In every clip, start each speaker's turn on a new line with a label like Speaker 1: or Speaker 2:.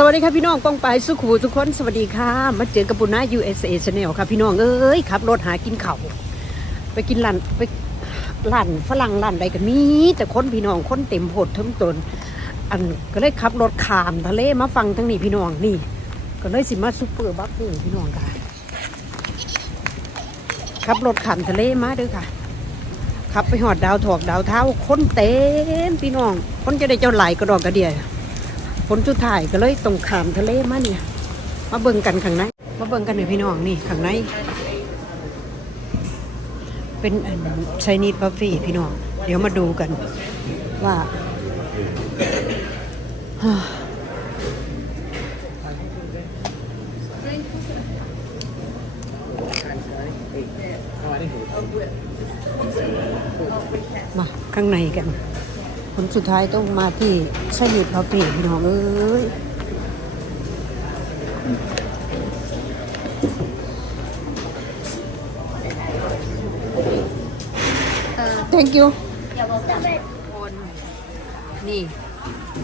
Speaker 1: สวัสดีค่ะพี่น้องป้องไปสุขูทุกคนสวัสดีค่ะ มาเจอกับปุณณา USA Channel ค่ะพี่น้องเอ้ยขับรถหากินเขาไปกินร้านไปร้านฝรั่งร้านใดกันมีแต่คนพี่น้องคนเต็มโหดทั้งตนอันก็เลยขับรถขามทะเลมาฟังทั้งนี้พี่น้องนี่ ก็เลยสิมาซุปเปอร์บัฟเฟอร์พี่น้องค่ะขับรถขามทะเลมาเด้อค่ะขับไปหอดดาวถอกดาวเท้าคนเต็มพี่น้อง คนจะได้เจ้าไหลกระดอกกระเดีย ผลสุดท้ายก็เลยตรงขามทะเลมาเนี่ย มาเบิ่งกันข้างใน มาเบิ่งกันหน่อยพี่น้องนี่ข้างใน เป็นอันชนีดบัฟฟี่พี่น้อง เดี๋ยวมาดูกัน ว่ามาข้างในกัน ลสุดท้ายต้องมาที่ชายนีดบัฟฟี่พี่น้องเอ้ย thank you คนนี่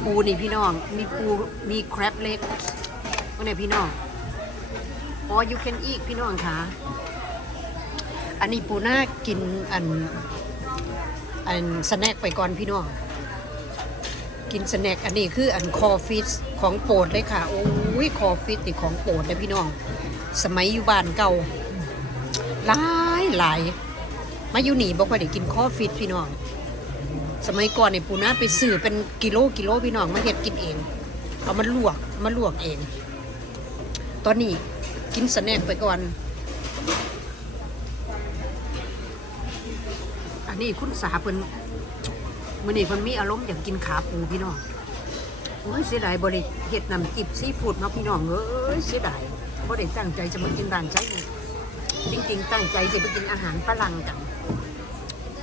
Speaker 1: ปูนี่พี่น้อง มีปู มีแครบเล็กว่าไหนพี่น้องอ๋อ you can eat พี่น้องค่ะ อันนี้ปูน่ากินอัน อันสแน็คไปก่อนพี่น้อง กินสแน็คอันนี้คืออันคอฟิสของโปรดเลยค่ะ โอ้ยคอฟิสนี่ของโปรดเลยพี่น้อง สมัยอยู่บ้านเก่าหลายหลายมาอยู่หนีบอกว่าได้กินคอฟิตพี่น้อง สมัยก่อนเนี่ยปูนาไปซื้อเป็นกิโลกิโลพี่น้องมาเฮ็ดกินเอง เอามาลวกมาลวกเอง ตอนนี้กินสแน็คไปก่อน อันนี้คุณสาเพิ่น มื้อนี้เพิ่นมีอารมณ์อยากกินขาปูพี่น้องโอ้ยเสียดายบ่ได้เฮ็ดนำจิ้มซีฟูดเนาพี่น้องเอ้ยเสียดายบ่ได้ตั้งใจจะมากินร้านใจนี่จริงๆตั้งใจจะไปกินอาหารฝรั่งกัน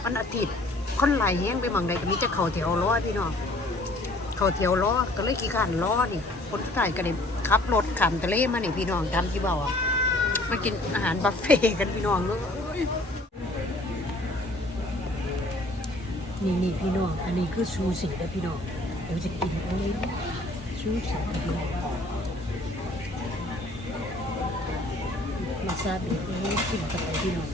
Speaker 1: วันอาทิตย์คนไหลแห้งไปมองใดก็มีแต่เข่าแถวล้อพี่น้องเข่าแถวล้อก็เลยขี้ขานล้อนี่คนสุดท้ายก็เลยขับรถขามทะเลมาเนี่พี่น้องทำที่เบาอะมากินอาหารบุฟเฟ่กันพี่น้องเลย นี่นี่พี่น้อง อันนี้คือซูสินะพี่น้อง เดี๋ยวจะกินโอ้ยซูสิพี่น้องมาซาบิโอ้ยกินกันไปพี่น้อง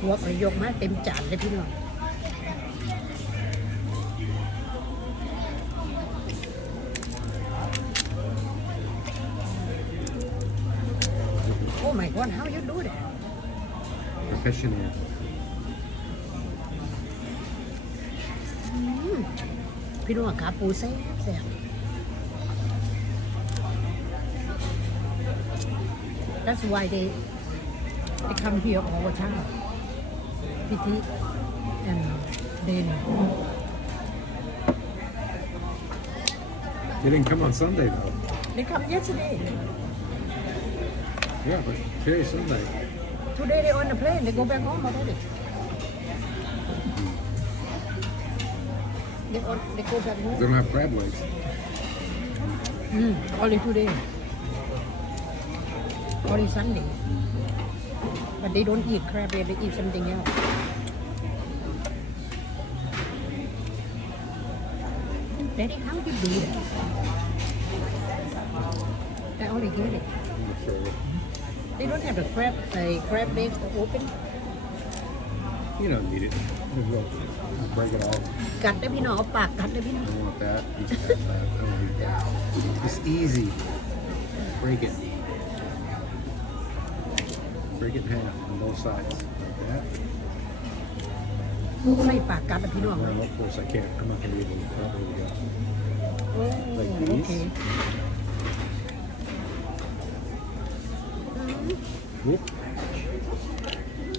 Speaker 1: หัวไปยกมาเต็มจานเลยพี่น้องโอ้ my god how you do that
Speaker 2: Professional.
Speaker 1: พี่น้องขาปูแซ่บแซ่บ That's why they they come here all the time พิธี and then
Speaker 2: They didn't come on Sunday though.
Speaker 1: they come yesterday
Speaker 2: Yeah, but today's Sunday.
Speaker 1: today they on the plane they go back home already they, on, they go back
Speaker 2: They
Speaker 1: home
Speaker 2: don't have crab legs.
Speaker 1: mm, only today only Sunday but they don't eat crab they eat something else Daddy, how you do that? I only get it.
Speaker 2: I'm not sure.
Speaker 1: They don't have the crab, the crab legs open.
Speaker 2: You don't need it. You will break it off.
Speaker 1: กัดได้พี่น้องเอาปากกัดได้พี่น้อง
Speaker 2: I don't want that. You just have that. I don't need that. It's easy. Break it. Break it in half on both sides. Like that.
Speaker 1: ใส่ปากกัดนะพี่น้อง
Speaker 2: Well, of course I can't. I'm not gonna be able to. Oh, there we go.
Speaker 1: โอ้
Speaker 2: like
Speaker 1: โอ
Speaker 2: these
Speaker 1: เค
Speaker 2: Whoop.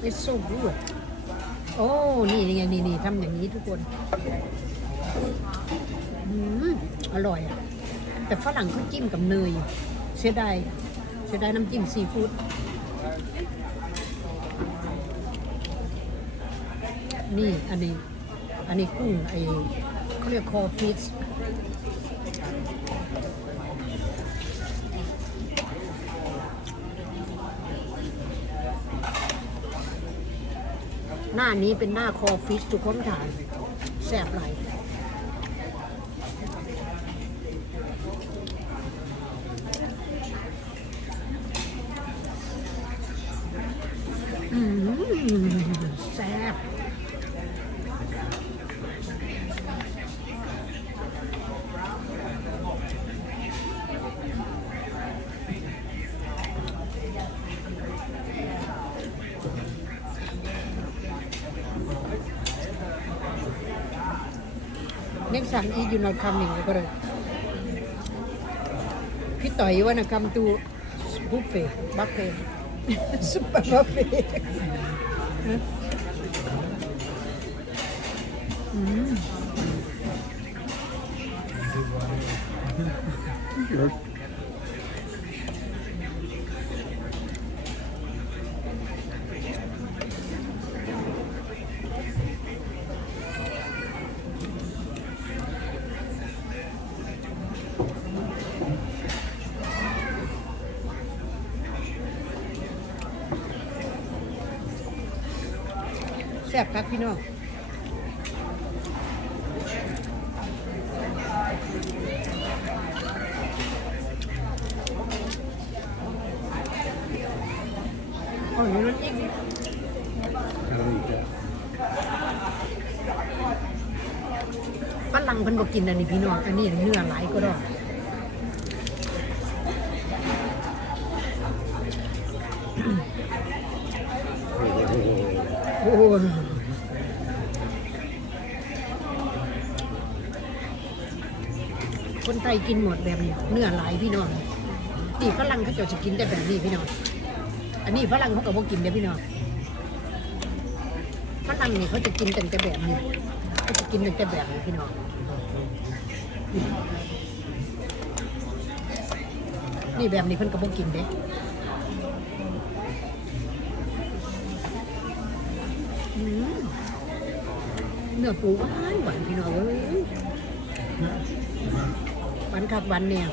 Speaker 1: it's so good โอ้ นี่นี่นี่นี่ทำอย่างนี้ทุกคนอืมอร่อยอะ แต่ฝรั่งเขาจิ้มกับเนย เสียดาย เสียดายน้ำจิ้มซีฟู้ด นี่อันนี้ อันนี้กุ้งไอเขาเรียกคอฟิชหน้านี้เป็นหน้าคอฟิชทุกคนถ่ายแซ่บไหลายอืมแซ่บ Next time if you're not coming, I gotta พี่ต่อยว่านะคำตูบุฟเฟ่บัฟเฟ่ซุปเปอร์บัฟเฟ่อืม
Speaker 2: Good.
Speaker 1: แซ่บครับพี่น้องโอ้ยมันอีก
Speaker 2: I'll eat that.
Speaker 1: ฝรั่งเพิ่นบ่กินอันนี้พี่น้อง อันนี้เนื้อหลายก็ดอกโอ้ย คนไทยกินหมดแบบนี้เนื้อหลายพี่น้องนี่ฝรั่งเขาเจ้าจะกินแต่แบบนี้พี่น้องอันนี้ฝรั่งเขาก็บ่กินเด้พี่น้องฝรั่งนี่เขาจะกินแต่แต่แบบนี้เขาจะกินแต่แต่แบบนี้พี่น้องนี่แบบนี้เพิ่นก็บ่กินเด้เนื้อปูหวานหวานพี่น้องเอ้ย หวานคับหวานเนี่ย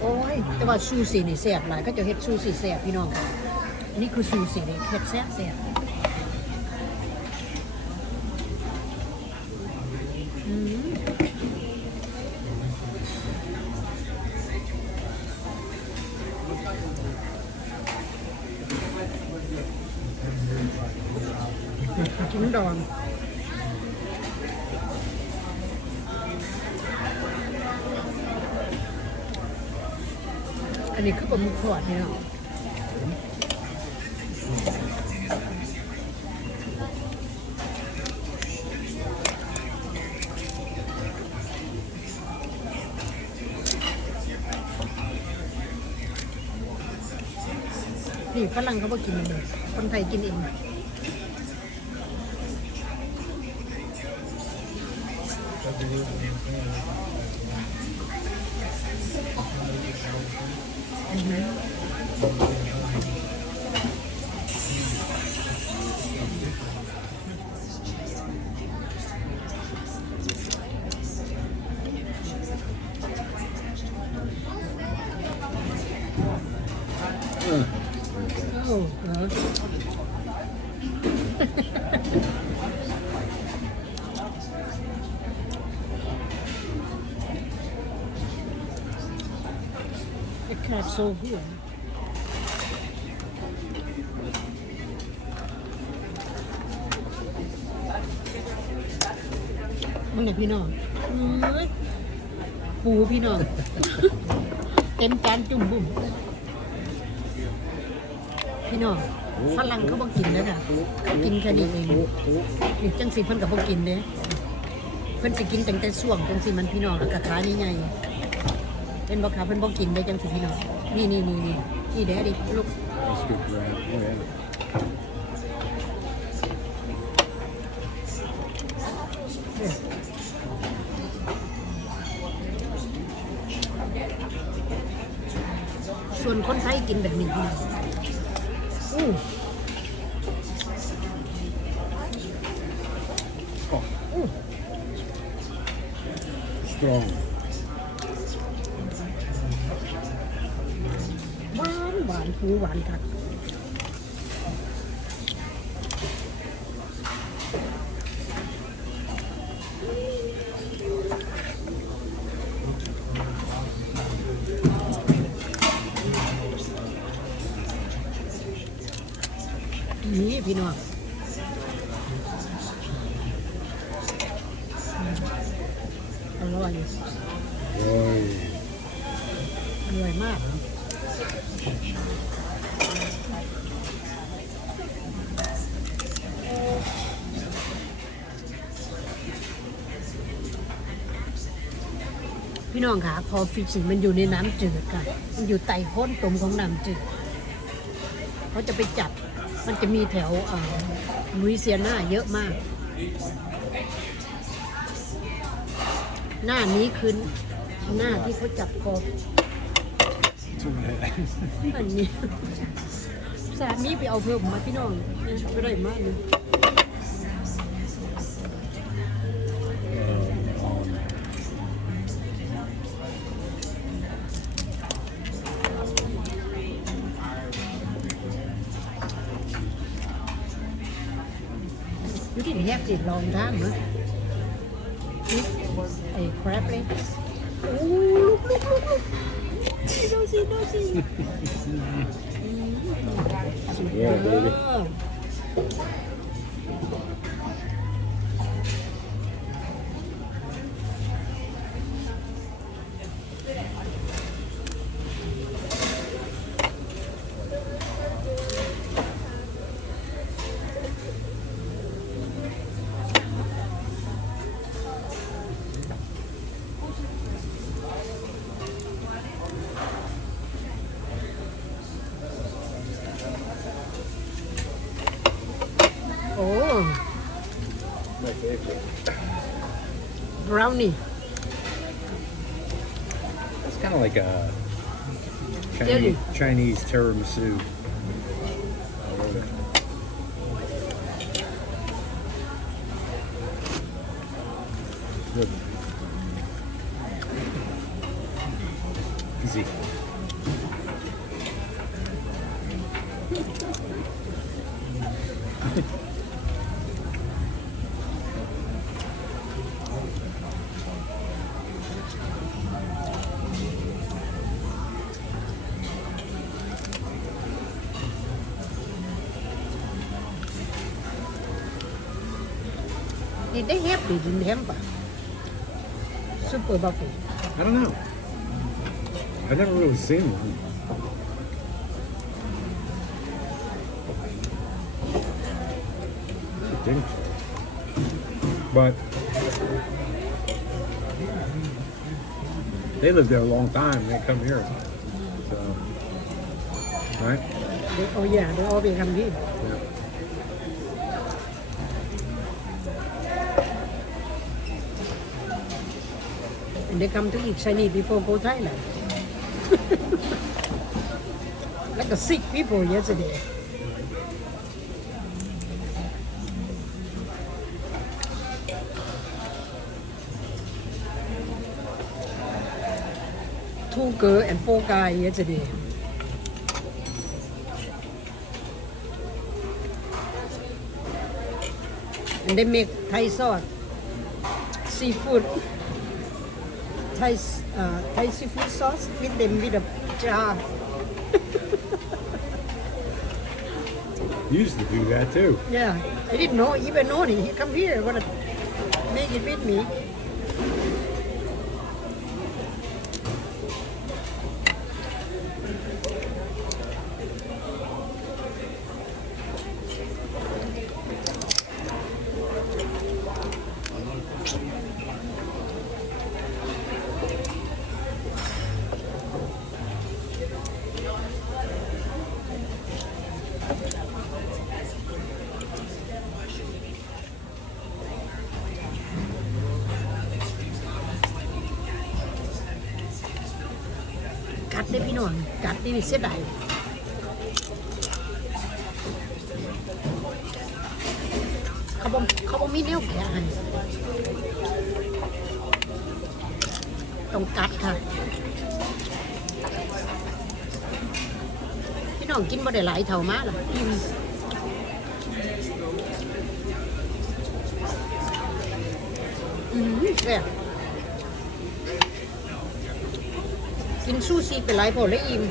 Speaker 1: โอ้ย แต่ว่าซูชินี่แซ่บหลายก็จะเฮ็ดซูชิแซ่บพี่น้องค่ะนี่คือซูชินี่เฮ็ดแซ่บแซ่บอืม ชิ้นดองอัน นี้คือปลาหมึกทอดเนี่ยเนาะนี่ฝรั่งเขาบอกกินเองคนไทยกินเอง It cat's so good. มันเลยพี่น้องปูพี่น้อง เต็มจานจุ่มบุ่มพี่น้องฝรั่งเขาบอกกินนะค่ะเขากินแค่นี้เองนี่จังสีเพิ่นกับพวกกินเด้เพิ่นสิกินตั้งแต่ส่วงจังสีมันพี่น้องแล้วก็ขาใหญ่ๆเป็นบ่ขาเพิ่นบ่กินได้จังสีพี่น้อง นี่นี่นี่นี่นี่เดี๋ยวดิลูกส่วนคนไทยกินแบบนี้นะอู้
Speaker 2: Strong.
Speaker 1: หวานหูหวานคักนี่พี่น้องอร่อย
Speaker 2: Oi.
Speaker 1: อร่อยมาก พี่น้องคะคอฟิชมันอยู่ในน้ำจืดค่ะมันอยู่ใต้โค้นตมของน้ำจืดเขาจะไปจับ มันจะมีแถวลุยเซียนาเยอะมาก หน้านี้คือหน้าที่เขาจับคอ อันนี้สารนี้ไปเอาเพิ่มมาพี่น้องไม่ได้มากเลยยูที่แฮปติดลองทานะนี่ไอ้ครบเลยโอ้
Speaker 2: Sige, baby. Kind of like a Chinese, Chinese tiramisu. I
Speaker 1: นี่ได้แฮปปี้ดินแฮมปะซุปเปอร์บัฟเฟ่
Speaker 2: I don't know. I've never really seen one. I think so. But they lived there a long time. They come here. So, right?
Speaker 1: เด็กเอาอย่าเดี๋ยวเอาไปทำที่
Speaker 2: Yeah.
Speaker 1: They come to eat Chinese before go Thailand like a sick people yesterday two girl and four guy yesterday and they make Thai sauce seafood Thai uh, Thai seafood sauce with them with a jar
Speaker 2: used to do that too.
Speaker 1: yeah I didn't know even know he he come here wanna make it with me กัดได้พี่น้องกัดได้เสียดายเขาบอกเขาบอกมีแนวแกะให้ต้องกัดค่ะ พี่น้อง กินบ่ได้หลายเท่ามากหรอกอิ่มอืมแซ่บกินซูชิไปหลายพอแล้วอิ่ม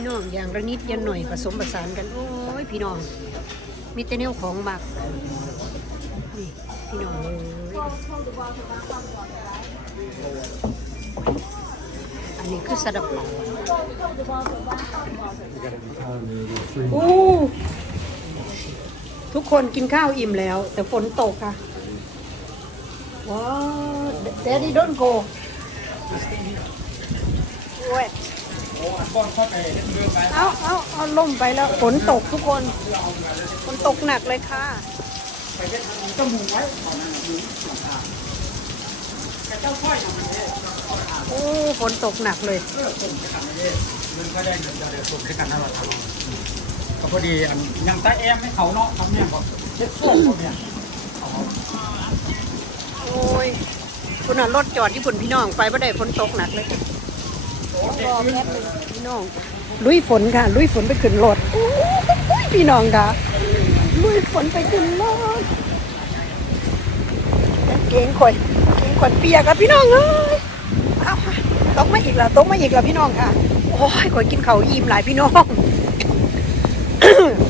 Speaker 1: พี่น้องอย่างละนิดอยันหน่อยผสมผสานกัน โอ้ยพี่น้อง มีแต่แนวของบักนี่พี่น้องอันนี้คือสะดับเปาโอ้ทุกคนกินข้าวอิ่มแล้ว แต่ฝนตกค่ะว้าว Daddy don't go wet เอาเอาเอาล่มไปแล้วฝนตกทุกคนฝนตกหนักเลยค่ะโอ้ฝนตกหนักเลย
Speaker 3: มันก็ได้เงินเดือนส่งให้กันนั่นแหละก็พอดีอันยังตาแอมให้เขาเนาะทำเนี่ยก็เช็ดโซ่เขาเนี่ย
Speaker 1: โอ้ยคุณน่ะรถจอดญี่ปุ่นพี่น้องไปไม่ได้ฝนตกหนักเลย ลุยฝนค่ะ ลุยฝนไปขึ้นรถโอ้ยพี่น้องค่ะลุยฝนไปขึ้นรถเก่งข่อยเก่งข่อยเปียกอะพี่น้องเอ้ยเอาค่ะตกมาอีกแล้วตกมาอีกแล้วพี่น้องค่ะโอ้ยข่อยกินเขาอิ่มหลายพี่น้อง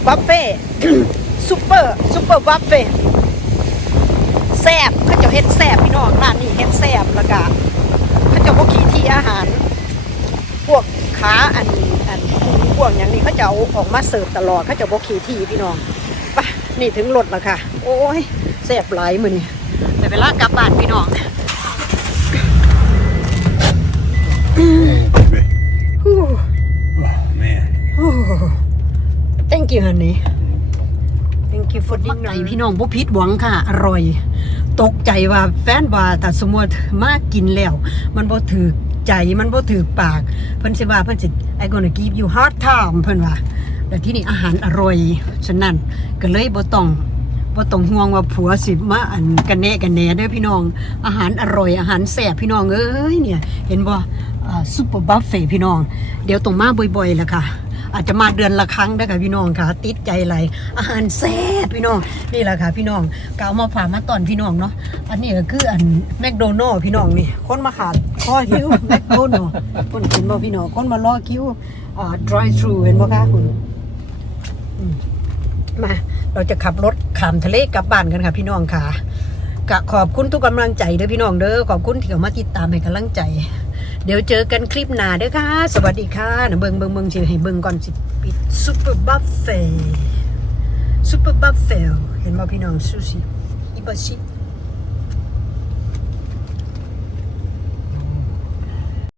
Speaker 1: บัฟเฟ่ซุปเปอร์ซุปเปอร์บัฟเฟ่แซบเขาเจะเฮ็ดแซบพี่น้องร้านนี้เฮ็ดแซบแล้วก็เขาเจะพวกขี่ที่อาหาร พวกขาอันอันหมูพวกอย่างนี้เขาจะเอาออกมาเสิร์ฟตลอดเขาเจะพวกขี่ที่พี่น้องไปะนี่ถึงรถแล้วค่ะ โอ้ยแซบหลายมือนี่แต่เวลากลับบ้านพี่น้อง
Speaker 2: Baby.
Speaker 1: ฮู้
Speaker 2: Oh man.
Speaker 1: ฮู้ thank you honey thank you for dinner พี่น้องบ่ผิดหวังค่ะ อร่อย ตกใจว่าแฟนว่าแต่สมมติมากินแล้ว มันบ่ถือ ใจมันบ่ถือปากเพิ่นสิว่าเพิ่นสิ I gonna give you hard time เพิ่นว่าแต่ที่นี่อาหารอร่อยฉะนั้นก็เลยบ่ต้องบ่ต้องห่วงว่าผัวสิมาอันกันแน่กันแน่เด้อพี่น้อง อาหารอร่อยอาหารแซ่บพี่น้องเอ้ยเนี่ย เห็นบ่ซุปเปอร์บัฟเฟ่พี่น้อง เดี๋ยวต้องมาบ่อยๆแหละค่ะ อาจจะมาเดือนละครั้งได้ค่ะพี่น้องค่ะติดใจไหลายอาหารแซ่บพี่น้องนี่แหละค่ะพี่น้องกเอามาฝากมาตอนพี่น้องเนาะอันนี้ก็คืออันแมคโดนัลพี่น้องนี่คนมาขาดข้อคิวแมคโดนัลคนเห็นบ่พี่น้องคนมารอคิวอ่า drive thru เห็นบ่คะคุณมมาเราจะขับรถข้ามทะเลกลับบ้านกันค่ะพี่น้องค่ะกะขอบคุณทุกกำลังใจเด้อพี่น้องเด้อขอบคุณที่เข้ามาติดตามให้กำลังใจ เดี๋ยวเจอกันคลิปหน้าเด้อค่ะ สวัสดีค่ะนะเบิงเบิงเบิงชิให้เบิงก่อนสิปิดซุปเปอร์บัฟเฟ่ซุปเปอร์บัฟเฟ่เห็นมาพี่น้องซูชิอิบาชิ